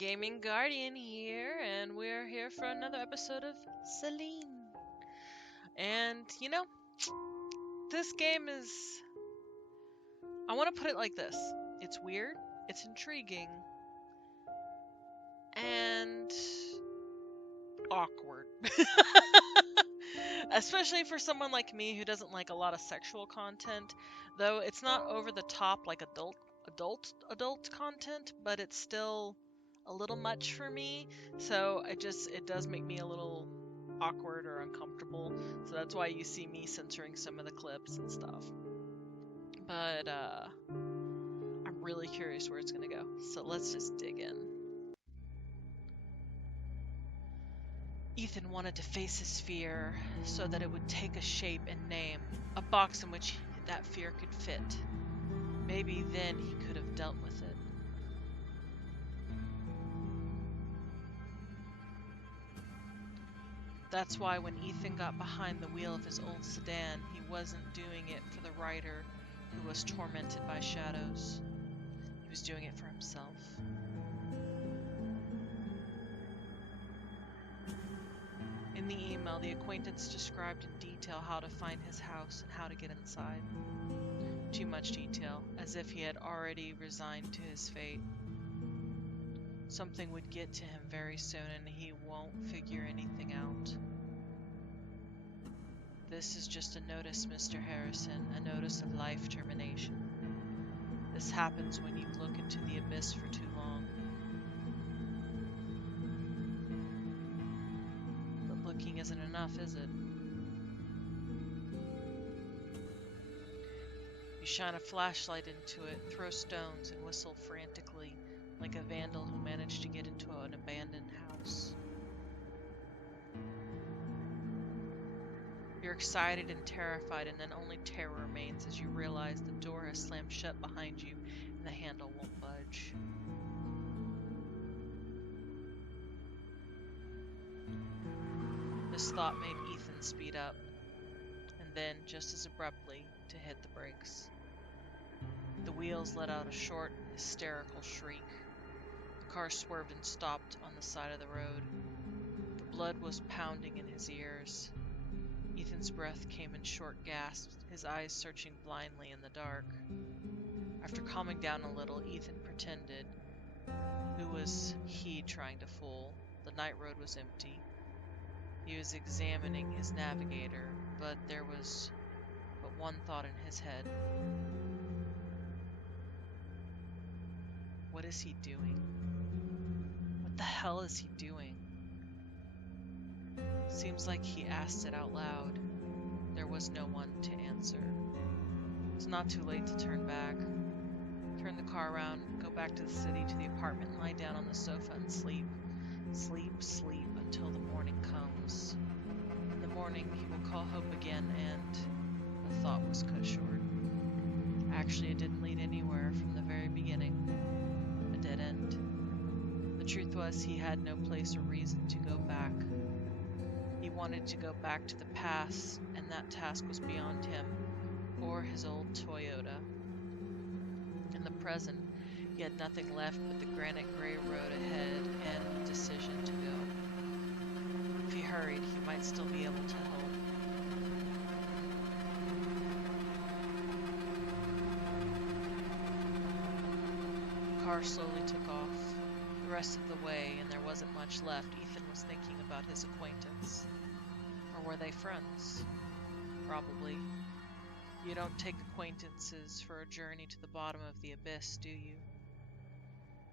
Gaming Guardian here, and we're here for another episode of Selene. And, this game is... I want to put it like this. It's weird, it's intriguing, and... awkward. Especially for someone like me who doesn't like a lot of sexual content, though it's not over the top like adult content, but it's still a little much for me, so it does make me a little awkward or uncomfortable, so that's why you see me censoring some of the clips and stuff. But I'm really curious where it's gonna go, so let's just dig in. Ethan wanted to face his fear so that it would take a shape and name, a box in which that fear could fit. Maybe then he could have dealt with it. That's why when Ethan got behind the wheel of his old sedan, he wasn't doing it for the rider who was tormented by shadows. He was doing it for himself. In the email, the acquaintance described in detail how to find his house and how to get inside. Too much detail, as if he had already resigned to his fate. Something would get to him very soon and he won't figure anything out. This is just a notice, Mr. Harrison, a notice of life termination. This happens when you look into the abyss for too long. But looking isn't enough, is it? You shine a flashlight into it, throw stones, and whistle frantically, like a vandal who managed to get into an abandoned house. You're excited and terrified, and then only terror remains as you realize the door has slammed shut behind you and the handle won't budge. This thought made Ethan speed up, and then, just as abruptly, to hit the brakes. The wheels let out a short, hysterical shriek. The car swerved and stopped on the side of the road. The blood was pounding in his ears. Ethan's breath came in short gasps, his eyes searching blindly in the dark. After calming down a little, Ethan pretended. Who was he trying to fool? The night road was empty. He was examining his navigator, but there was but one thought in his head. What is he doing? What the hell is he doing? Seems like he asked it out loud. There was no one to answer. It's not too late to turn back. Turn the car around, go back to the city, to the apartment, lie down on the sofa and sleep. Sleep, sleep, until the morning comes. In the morning, he will call Hope again, and the thought was cut short. Actually, it didn't lead anywhere from the very beginning. A dead end. The truth was, he had no place or reason to go back. He wanted to go back to the past, and that task was beyond him, or his old Toyota. In the present, he had nothing left but the granite gray road ahead and a decision to go. If he hurried, he might still be able to help. The car slowly took off. The rest of the way, and there wasn't much left, Ethan was thinking about his acquaintance. Or were they friends? Probably. You don't take acquaintances for a journey to the bottom of the abyss, do you?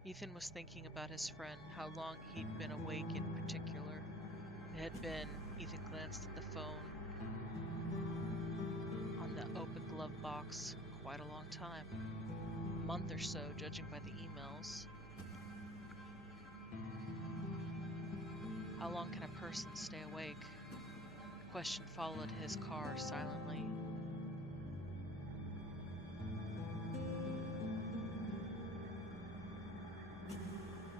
Ethan was thinking about his friend, how long he'd been awake in particular. It had been, Ethan glanced at the phone on the open glove box, quite a long time. A month or so, judging by the emails. How long can a person stay awake? The question followed his car silently.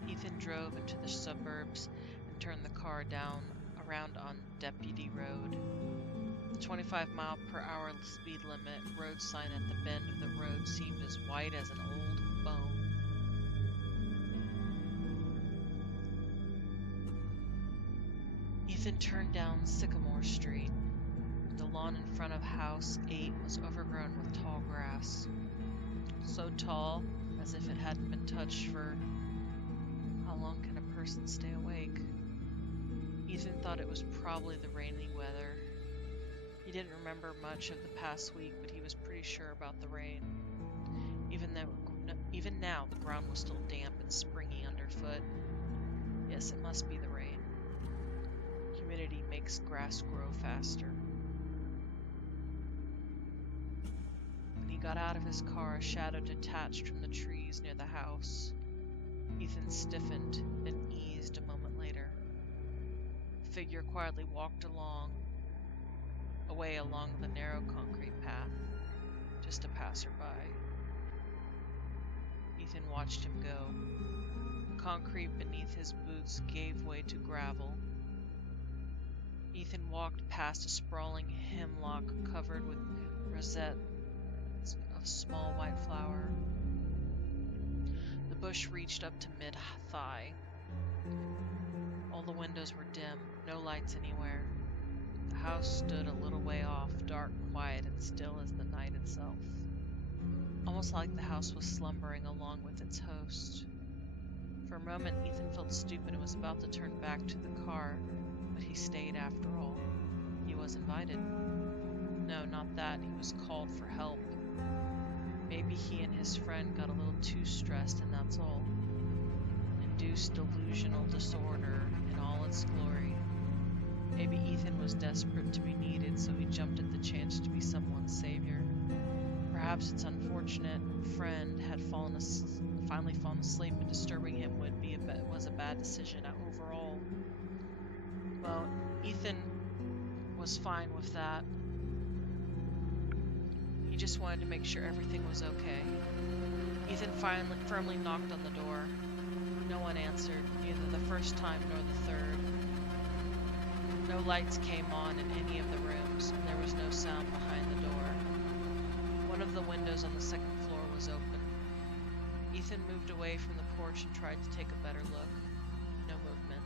Ethan drove into the suburbs and turned the car around on Deputy Road. The 25-mile-per-hour speed limit road sign at the bend of the road seemed as white as an old bone. Ethan turned down Sycamore Street. The lawn in front of House 8 was overgrown with tall grass. So tall, as if it hadn't been touched for... How long can a person stay awake? Ethan thought it was probably the rainy weather. He didn't remember much of the past week, but he was pretty sure about the rain. Even now, the ground was still damp and springy underfoot. Yes, it must be the rain. Humidity makes grass grow faster. When he got out of his car, a shadow detached from the trees near the house. Ethan stiffened, then eased a moment later. The figure quietly walked away along the narrow concrete path, just a passerby. Ethan watched him go. The concrete beneath his boots gave way to gravel. Ethan walked past a sprawling hemlock covered with rosettes of small white flower. The bush reached up to mid-thigh. All the windows were dim, no lights anywhere. The house stood a little way off, dark, quiet, and still as the night itself. Almost like the house was slumbering along with its host. For a moment, Ethan felt stupid and was about to turn back to the car, but he stayed after all. He was invited. No, not that. He was called for help. Maybe he and his friend got a little too stressed, and that's all. Induced delusional disorder in all its glory. Maybe Ethan was desperate to be needed, so he jumped at the chance to be someone's savior. Perhaps its unfortunate friend had finally fallen asleep, and disturbing him was a bad decision overall. Well, Ethan was fine with that. He just wanted to make sure everything was okay. Ethan firmly knocked on the door. No one answered, neither the first time nor the third. No lights came on in any of the rooms, and there was no sound behind the door. One of the windows on the second floor was open. Ethan moved away from the porch and tried to take a better look. No movement.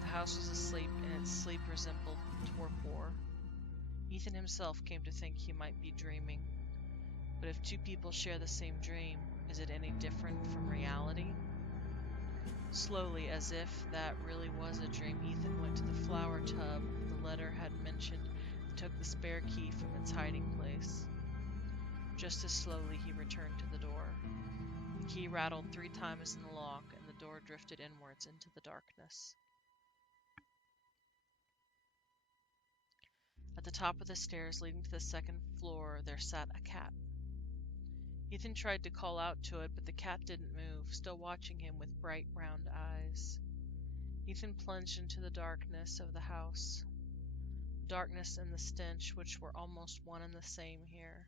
The house was asleep, and its sleep resembled torpor. Ethan himself came to think he might be dreaming. But if two people share the same dream, is it any different from reality? Slowly, as if that really was a dream, Ethan went to the flower tub the letter had mentioned and took the spare key from its hiding place. Just as slowly, he returned to the door. The key rattled 3 times in the lock, and the door drifted inwards into the darkness. At the top of the stairs leading to the second floor, there sat a cat. Ethan tried to call out to it, but the cat didn't move, still watching him with bright, round eyes. Ethan plunged into the darkness of the house. Darkness and the stench, which were almost one and the same here.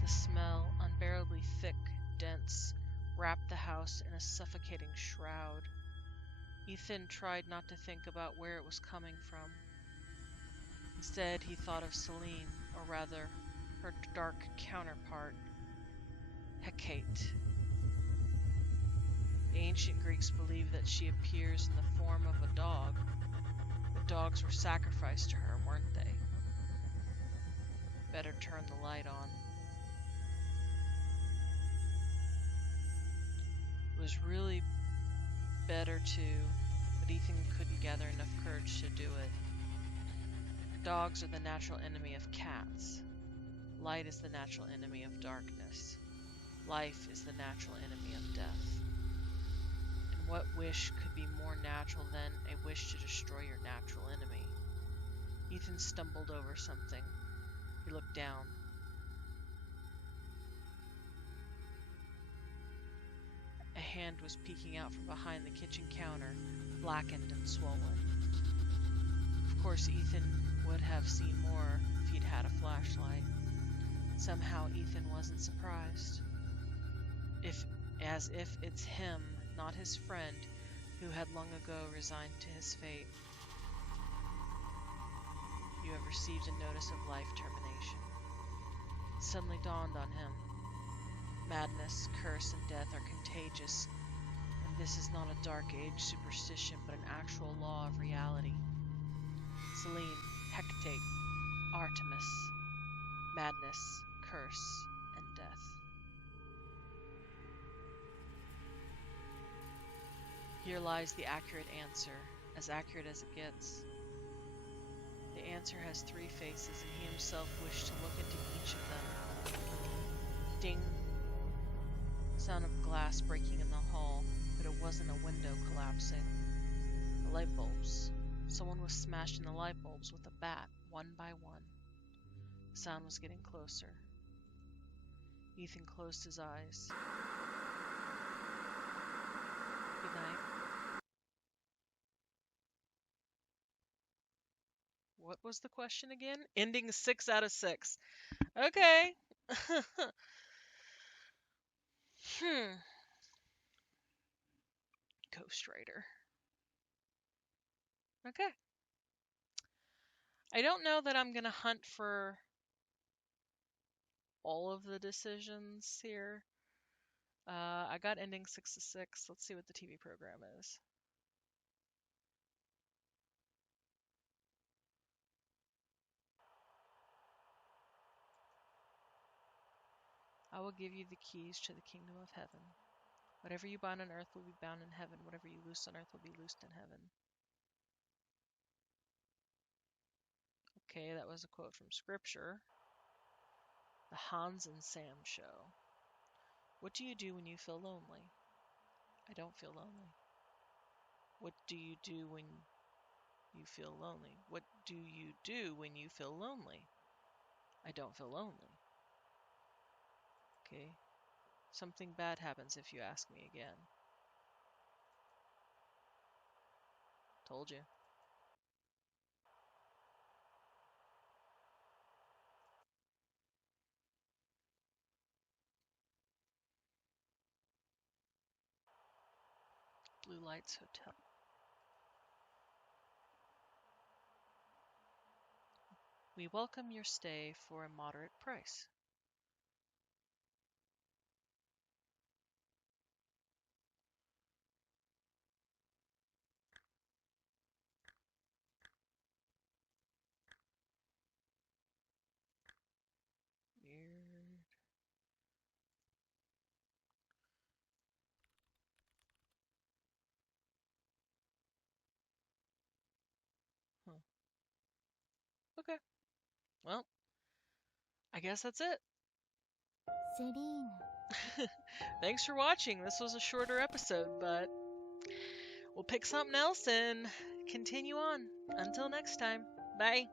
The smell, unbearably thick, dense, wrapped the house in a suffocating shroud. Ethan tried not to think about where it was coming from. Instead, he thought of Selene, or rather, her dark counterpart, Hecate. The ancient Greeks believed that she appears in the form of a dog, but dogs were sacrificed to her, weren't they? Better turn the light on. It was really better to, but Ethan couldn't gather enough courage to do it. Dogs are the natural enemy of cats. Light is the natural enemy of darkness. Life is the natural enemy of death. And what wish could be more natural than a wish to destroy your natural enemy? Ethan stumbled over something. He looked down. A hand was peeking out from behind the kitchen counter, blackened and swollen. Of course, Ethan would have seen more if he'd had a flashlight. Somehow, Ethan wasn't surprised. As if it's him, not his friend, who had long ago resigned to his fate. You have received a notice of life termination. It suddenly dawned on him. Madness, curse, and death are contagious, and this is not a dark age superstition, but an actual law of reality. Selene, Hecate, Artemis, madness, curse, and death. Here lies the accurate answer, as accurate as it gets. The answer has 3 faces, and he himself wished to look into each of them. Ding! Sound of glass breaking in the hall, but it wasn't a window collapsing. The light bulbs. Someone was smashing the light bulbs with a bat, one by one. The sound was getting closer. Ethan closed his eyes. Good night. What was the question again? Ending 6 out of 6. Okay. Ghostwriter. Okay. I don't know that I'm going to hunt for all of the decisions here. I got ending 6 to 6. Let's see what the TV program is. I will give you the keys to the kingdom of heaven. Whatever you bind on earth will be bound in heaven. Whatever you loose on earth will be loosed in heaven. Okay, that was a quote from scripture. The Hans and Sam Show. What do you do when you feel lonely? I don't feel lonely. What do you do when you feel lonely? What do you do when you feel lonely? I don't feel lonely. Okay. Something bad happens if you ask me again. Told you. Blue Lights Hotel. We welcome your stay for a moderate price. Weird. Huh. Okay. Well, I guess that's it. Selene. Thanks for watching. This was a shorter episode, but we'll pick something else and continue on. Until next time. Bye.